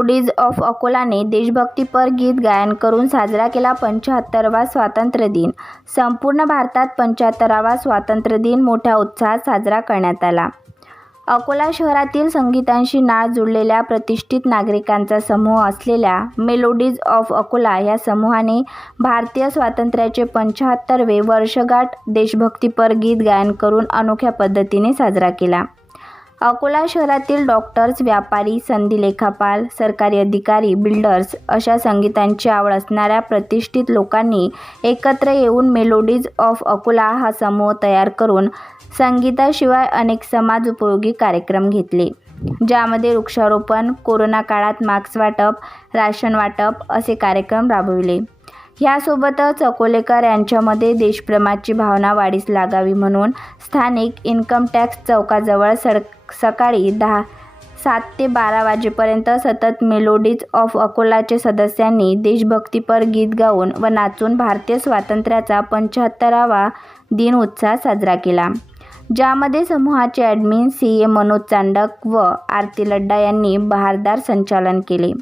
Melodies of अकोलाने देशभक्तीपर गीत गायन करून साजरा केला पंच्याहत्तरवा स्वातंत्र्य दिन. संपूर्ण भारतात पंच्याहत्तरावा स्वातंत्र्य दिन मोठ्या उत्साहात साजरा करण्यात आला. अकोला शहरातील संगीतांशी नाळ जुळलेल्या प्रतिष्ठित नागरिकांचा समूह असलेल्या मेलोडीज ऑफ अकोला या समूहाने भारतीय स्वातंत्र्याचे पंच्याहत्तरवे वर्षगाठ देशभक्तीपर गीत गायन करून अनोख्या पद्धतीने साजरा केला. अकोला शहरातील डॉक्टर्स व्यापारी संधी लेखापाल सरकारी अधिकारी बिल्डर्स अशा संगीतांची आवड असणाऱ्या प्रतिष्ठित लोकांनी एकत्र येऊन मेलोडीज ऑफ अकोला हा समूह तयार करून संगीताशिवाय अनेक समाज उपयोगी कार्यक्रम घेतले. ज्यामध्ये वृक्षारोपण कोरोना काळात मास्क वाटप राशन वाटप असे कार्यक्रम राबविले. ह्यासोबतच अकोलेकर यांच्यामध्ये देशप्रेमाची भावना वाढीस लागावी म्हणून स्थानिक इन्कम टॅक्स चौकाजवळ सड सकाळी दहा सात ते बारा वाजेपर्यंत सतत मेलोडीज ऑफ अकोलाचे सदस्यांनी देशभक्तीपर गीत गाऊन व नाचून भारतीय स्वातंत्र्याचा पंच्याहत्तरावा दिन उत्साह साजरा केला. ज्यामध्ये समूहाचे admin C. A. Manoj Chandak व आरती लड्डा यांनी बहारदार संचालन केले.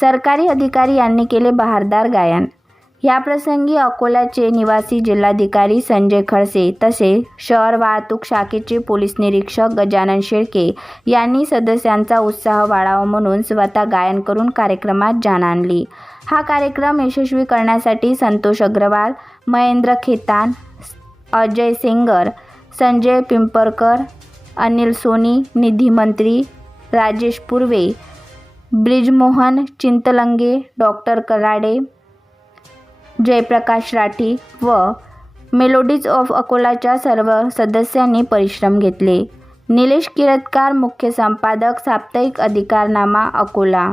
सरकारी अधिकारी यांनी केले बहारदार गायन. याप्रसंगी अकोल्याचे निवासी जिल्हाधिकारी संजय खडसे तसे शहर वाहतूक शाखेचे पोलीस निरीक्षक गजानन शेळके यांनी सदस्यांचा उत्साह वाढावा म्हणून स्वतः गायन करून कार्यक्रमात जाण आणली. हा कार्यक्रम यशस्वी करण्यासाठी संतोष अग्रवाल महेंद्र खेतान अजय सेंगर संजय पिंपरकर अनिल सोनी निधी मंत्री राजेश पूर्वे ब्रिजमोहन चिंतलंगे डॉक्टर कराडे जयप्रकाश राठी व मेलोडीज ऑफ अकोलाच्या सर्व सदस्यांनी परिश्रम घेतले. निलेश किरतकार मुख्य संपादक साप्ताहिक अधिकारनामा अकोला.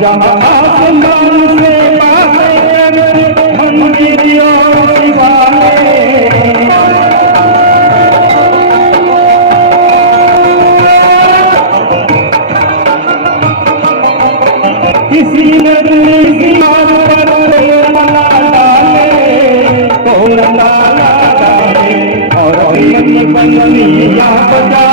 से बातें मंदिर किसी नदी पर कोई डाले डाले और बंदी बजा